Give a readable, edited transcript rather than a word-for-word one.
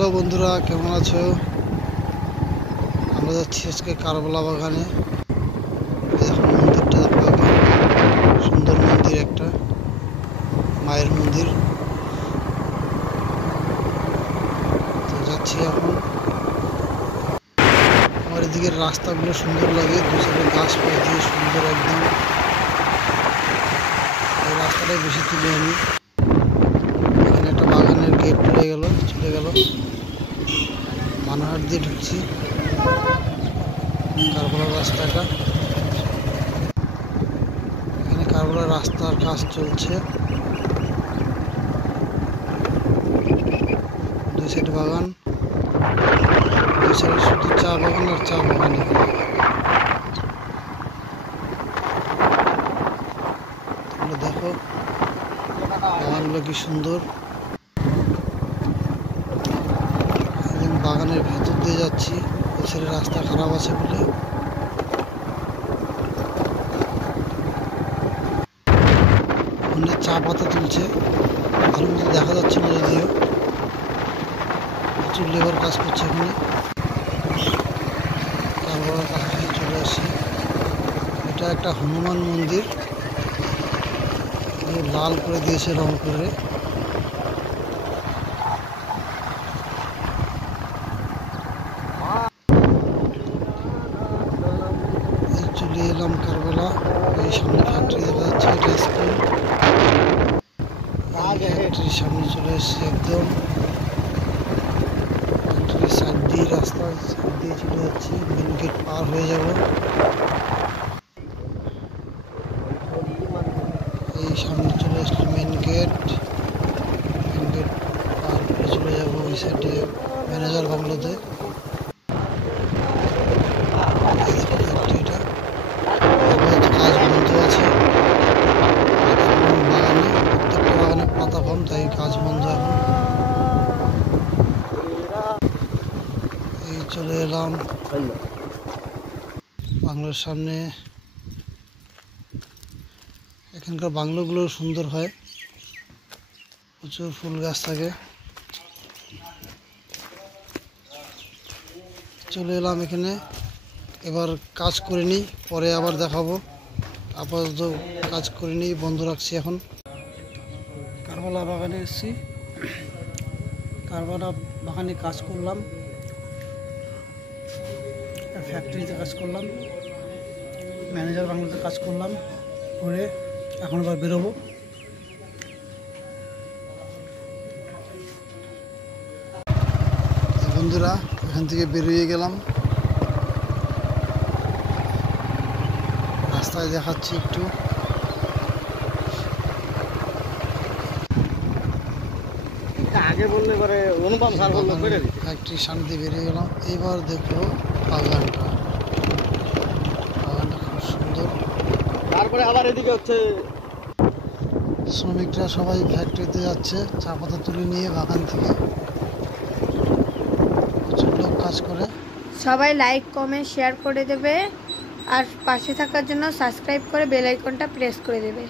Hello বন্ধুরা, কেমন আছো? আমরা যাচ্ছি আজকে কারবালা বাগানে। এখন মন্দিরটা দেখো আগে, সুন্দর মন্দির, একটা মায়ের মন্দির। তো যাচ্ছি এখন। আমার এদিকের রাস্তাগুলো সুন্দর লাগে, দু সাইডে গাছপালা দিয়ে সুন্দর একদম। এই রাস্তাটাই বেশি তুলি আমি। এখানে একটা বাগানের গেট চলে গেল। মানহাট দিয়ে ঢুকছি কারবালার রাস্তাটা। এখানে কারবালার রাস্তার কাজ চলছে, দুই সাইড বাগান, দুই সাইডে শুধু চা বাগান আর চা বাগান। তাহলে দেখো বাগানগুলো কি সুন্দর। একদম বাগানের ভেতর দিয়ে যাচ্ছি, ওই সাইডে রাস্তা খারাপ আছে বলে। ওখানে চা পাতা তুলছে, ভালো মতো দেখা যাচ্ছে না যদিও। প্রচুর লেবার কাজ করছে এখানে। কারবালার কাছাকাছি চলে আসি। এটা একটা হনুমান মন্দির, লাল করে দিয়েছে রং করে। চলে এলাম কারবালা। এই সামনে ফ্যাক্টরি দেখা যাচ্ছে, এটা স্কুল। ফ্যাক্টরির সামনে চলে এসেছি একদম। ফ্যাক্টরির সাইড দিয়ে রাস্তা, সাইড দিয়ে চলে যাচ্ছি, মেন গেট পার হয়ে যাব। এই সামনে চলে আসলে মেন গেট পার করে চলে যাবো ওই সাইডে ম্যানেজার বাংলোতে। ফ্যাক্টরিটা কাজ বন্ধ আছে বাগানে, প্রত্যেকটা বাগানে পাতা কম, তাই কাজ বন্ধ এখন। এই চলে এলাম বাংলোর সামনে। এখানকার বাংলোগুলো সুন্দর হয়, প্রচুর ফুল গাছ থাকে। চলে এলাম এখানে, এবার কাজ করে নিই, পরে আবার দেখাবো। আপাতত কাজ করে নিই, বন্ধ রাখছি এখন। কারবালা বাগানে এসেছি, কারবালা বাগানে কাজ করলাম, ফ্যাক্টরিতে কাজ করলাম, ম্যানেজার বাংলোতে কাজ করলাম, করে এখন আবার বেরোবো। বন্ধুরা, এখান থেকে বেরিয়ে গেলাম, রাস্তায় দেখাচ্ছি একটু। আগে বললে পরে অনুপম স্যার বললো ফ্যাক্টরির সামনে দিয়ে বেরিয়ে গেলাম। এবার দেখো বাগানটা খুব সুন্দর। তারপরে আবার এদিকে হচ্ছে শ্রমিকরা সবাই ফ্যাক্টরিতে যাচ্ছে চা পাতা তুলে নিয়ে বাগান থেকে। প্রচুর লোক কাজ করে। সবাই লাইক কমেন্ট শেয়ার করে দেবে, আর পাশে থাকার জন্য সাবস্ক্রাইব করে বেল আইকনটা প্রেস করে দেবে।